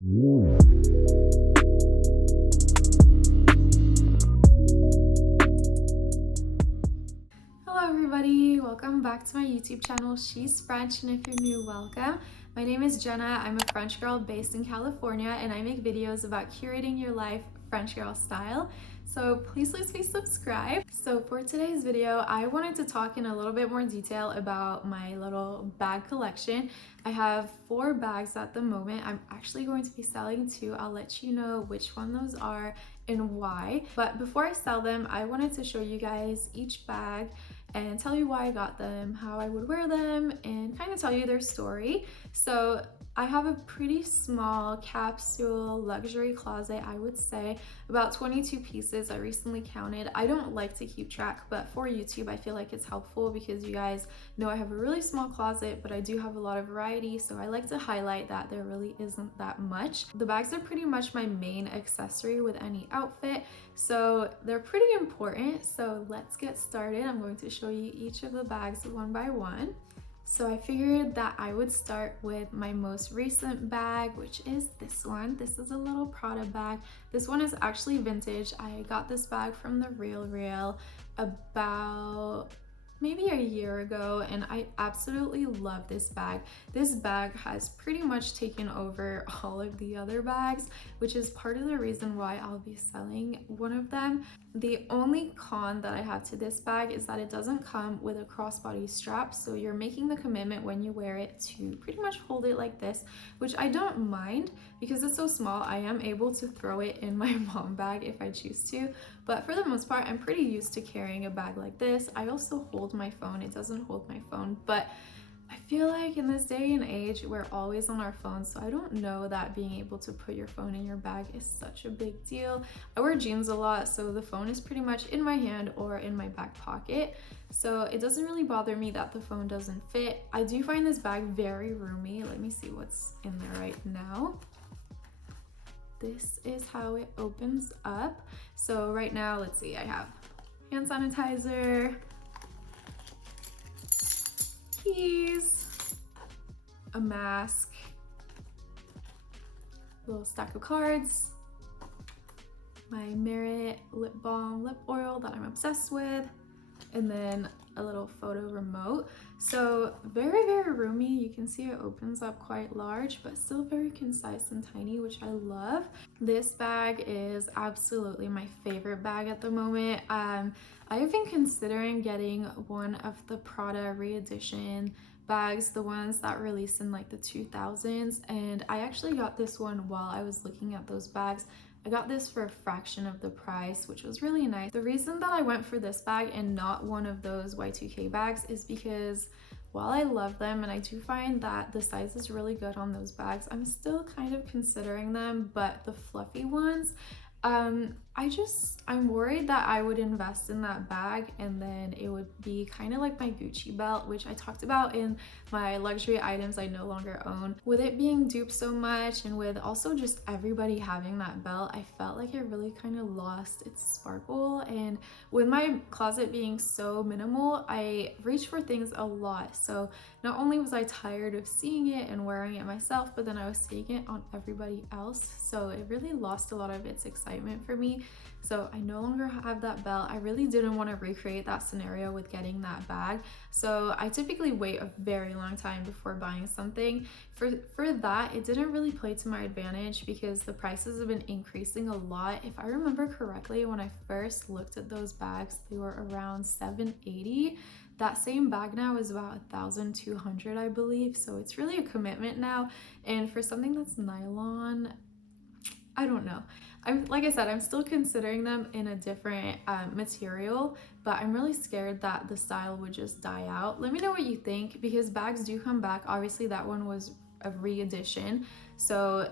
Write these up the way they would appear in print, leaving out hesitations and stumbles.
Hello everybody, welcome back to my YouTube channel, She's French, and if you're new, welcome. My name is Jenna, I'm a French girl based in California, and I make videos about curating your life French girl style. So please subscribe. So for today's video, I wanted to talk in a little bit more detail about my little bag collection. I have 4 bags at the moment. I'm actually going to be selling 2. I'll let you know which one those are and why. But before I sell them, I wanted to show you guys each bag and tell you why I got them, how I would wear them, and kind of tell you their story. So I have a pretty small capsule luxury closet, I would say, about 22 pieces I recently counted. I don't like to keep track, but for YouTube I feel like it's helpful because you guys know I have a really small closet, but I do have a lot of variety, so I like to highlight that there really isn't that much. The bags are pretty much my main accessory with any outfit, so they're pretty important. So let's get started. I'm going to show you each of the bags one by one. So I figured that I would start with my most recent bag, which is this one. This is a little Prada bag. This one is actually vintage. I got this bag from the Real about maybe a year ago, and I absolutely love this bag. This bag has pretty much taken over all of the other bags, which is part of the reason why I'll be selling one of them. The only con that I have to this bag is that it doesn't come with a crossbody strap, so you're making the commitment when you wear it to pretty much hold it like this, which I don't mind because it's so small. I am able to throw it in my mom bag if I choose to, but for the most part I'm pretty used to carrying a bag like this. I also hold my phone. It doesn't hold my phone, but I feel like in this day and age we're always on our phones, so I don't know that being able to put your phone in your bag is such a big deal. I wear jeans a lot, so the phone is pretty much in my hand or in my back pocket, so it doesn't really bother me that the phone doesn't fit. I do find this bag very roomy. Let me see what's in there right now. This is how it opens up. So right now, let's see, I have hand sanitizer, keys, a mask, a little stack of cards, my Merit lip balm lip oil that I'm obsessed with, and then a little photo remote. So very roomy. You can see it opens up quite large, but still very concise and tiny, which I love. This bag is absolutely my favorite bag at the moment. I have been considering getting one of the Prada re-edition bags, the ones that released in like the 2000s, and I actually got this one while I was looking at those bags. I got this for a fraction of the price, which was really nice. The reason that I went for this bag and not one of those Y2K bags is because while I love them and I do find that the size is really good on those bags, I'm still kind of considering them, but the fluffy ones, I'm worried that I would invest in that bag and then it would be kind of like my Gucci belt, which I talked about in my luxury items I no longer own. With it being duped so much and with also just everybody having that belt, I felt like it really kind of lost its sparkle. And with my closet being so minimal, I reach for things a lot. So not only was I tired of seeing it and wearing it myself, but then I was seeing it on everybody else. So it really lost a lot of its excitement for me. So I no longer have that belt. I really didn't want to recreate that scenario with getting that bag. So I typically wait a very long time before buying something. For that, it didn't really play to my advantage because the prices have been increasing a lot. If I remember correctly, when I first looked at those bags, they were around $780. That same bag now is about $1,200, I believe. So it's really a commitment now. And for something that's nylon, I don't know. Like I said, I'm still considering them in a different material, but I'm really scared that the style would just die out. Let me know what you think, because bags do come back. Obviously that one was a re-edition, so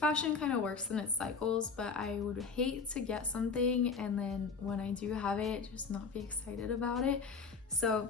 fashion kind of works in its cycles, but I would hate to get something and then when I do have it, just not be excited about it. So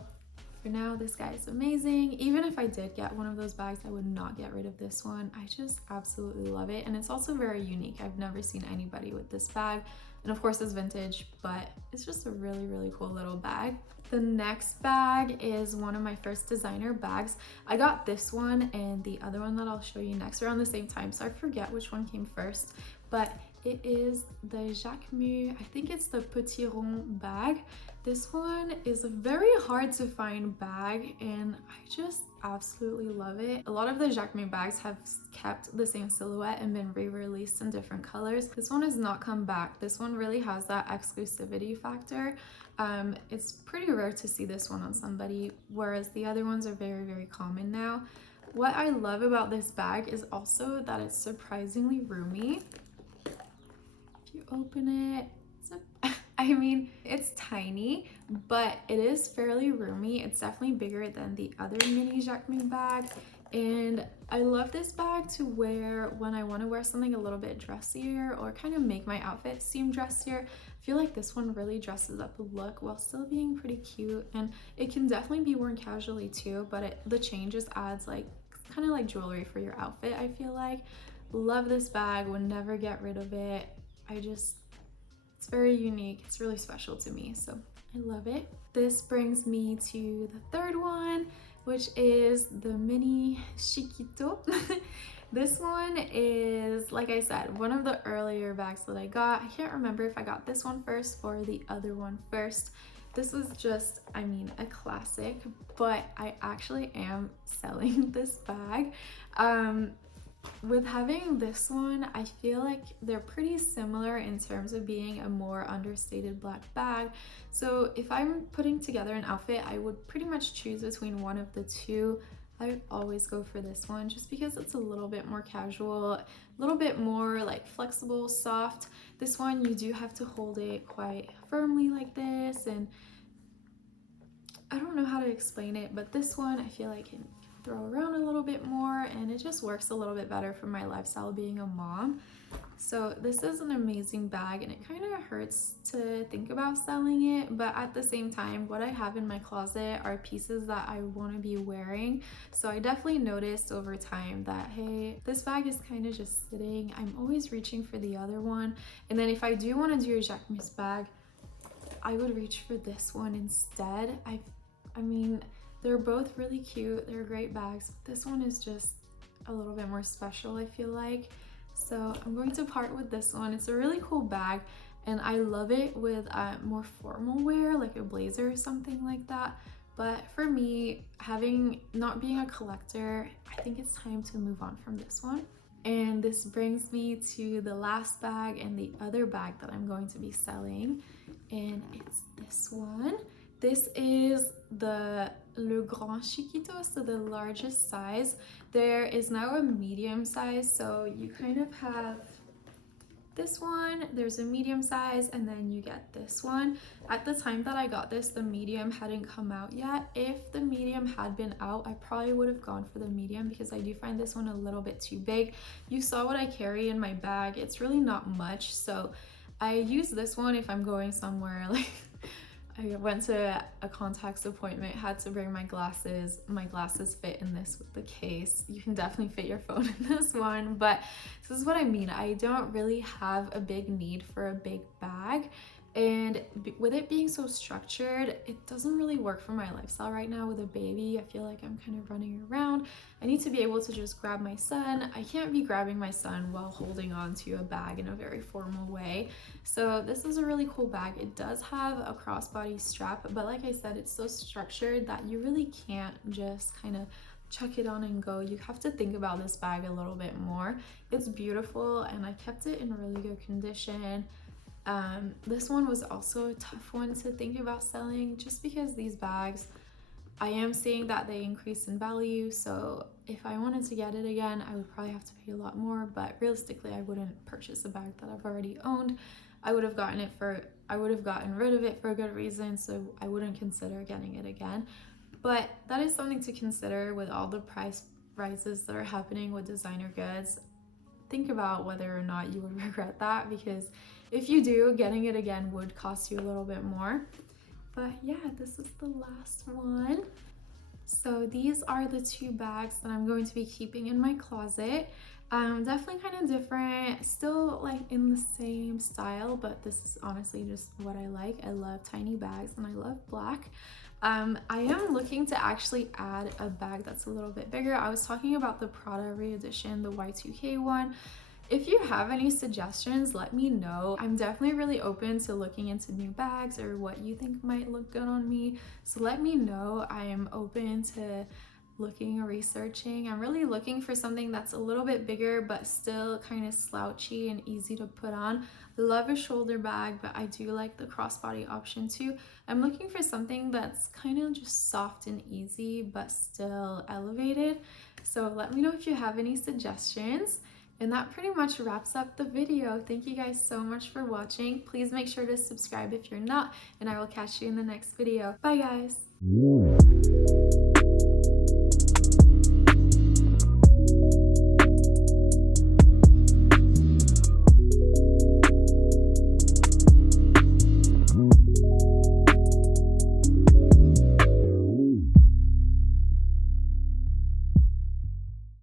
for now, this guy is amazing. Even if I did get one of those bags, I would not get rid of this one. I just absolutely love it. And it's also very unique. I've never seen anybody with this bag. And of course it's vintage, but it's just a really, really cool little bag. The next bag is one of my first designer bags. I got this one and the other one that I'll show you next around the same time, so I forget which one came first, but it is the Jackman, I think it's the Petit Rond bag. This one is a very hard to find bag and I just absolutely love it. A lot of the Jackman bags have kept the same silhouette and been re-released in different colors. This one has not come back. This one really has that exclusivity factor. It's pretty rare to see this one on somebody, whereas the other ones are very, very common now. What I love about this bag is also that it's surprisingly roomy. If you open it, I mean, it's tiny, but it is fairly roomy. It's definitely bigger than the other mini Jackman bag. And I love this bag to wear when I want to wear something a little bit dressier or kind of make my outfit seem dressier. I feel like this one really dresses up the look while still being pretty cute, and it can definitely be worn casually too, but the chain just adds like kind of like jewelry for your outfit. I feel like love this bag, would never get rid of it. It's very unique. It's really special to me, so I love it. This brings me to the third one, which is the mini Shikito. This one is, like I said, one of the earlier bags that I got. I can't remember if I got this one first or the other one first. This was just, I mean, a classic, but I actually am selling this bag. With having this one, I feel like they're pretty similar in terms of being a more understated black bag. So if I'm putting together an outfit, I would pretty much choose between one of the two. I would always go for this one just because it's a little bit more casual, a little bit more like flexible, soft. This one, you do have to hold it quite firmly like this, and I don't know how to explain it, but this one I feel like can throw around a little bit more, and it just works a little bit better for my lifestyle being a mom. So this is an amazing bag, and it kind of hurts to think about selling it, but at the same time, what I have in my closet are pieces that I want to be wearing. So I definitely noticed over time that, hey, this bag is kind of just sitting. I'm always reaching for the other one, and then if I do want to do a Jackman's bag, I would reach for this one instead. I mean, they're both really cute, they're great bags, but this one is just a little bit more special, I feel like. So I'm going to part with this one. It's a really cool bag, and I love it with more formal wear, like a blazer or something like that. But for me, not being a collector, I think it's time to move on from this one. And this brings me to the last bag and the other bag that I'm going to be selling, and it's this one. This is the Le Grand Chiquito, so the largest size. There is now a medium size, so you kind of have this one, there's a medium size, and then you get this one. At the time that I got this, the medium hadn't come out yet. If the medium had been out, I probably would have gone for the medium because I do find this one a little bit too big. You saw what I carry in my bag. It's really not much, so I use this one if I'm going somewhere like I went to a contacts appointment, had to bring my glasses. My glasses fit in this with the case. You can definitely fit your phone in this one, but this is what I mean. I don't really have a big need for a big bag. And with it being so structured, it doesn't really work for my lifestyle right now with a baby. I feel like I'm kind of running around. I need to be able to just grab my son. I can't be grabbing my son while holding on to a bag in a very formal way. So this is a really cool bag. It does have a crossbody strap, but like I said, it's so structured that you really can't just kind of chuck it on and go. You have to think about this bag a little bit more. It's beautiful, and I kept it in really good condition. This one was also a tough one to think about selling just because these bags, I am seeing that they increase in value, so if I wanted to get it again, I would probably have to pay a lot more, but realistically, I wouldn't purchase a bag that I've already owned. I would have gotten rid of it for a good reason, so I wouldn't consider getting it again. But that is something to consider with all the price rises that are happening with designer goods. Think about whether or not you would regret that, because if you do, getting it again would cost you a little bit more. But yeah, this is the last one. So these are the two bags that I'm going to be keeping in my closet. Definitely kind of different, still like in the same style, but this is honestly just what I like. I love tiny bags and I love black. I am looking to actually add a bag that's a little bit bigger. I was talking about the Prada re-edition, the Y2K one. If you have any suggestions, let me know. I'm definitely really open to looking into new bags or what you think might look good on me. So let me know. I am open to looking or researching. I'm really looking for something that's a little bit bigger but still kind of slouchy and easy to put on. I love a shoulder bag, but I do like the crossbody option too. I'm looking for something that's kind of just soft and easy but still elevated. So let me know if you have any suggestions. And that pretty much wraps up the video. Thank you guys so much for watching. Please make sure to subscribe if you're not, and I will catch you in the next video. Bye guys.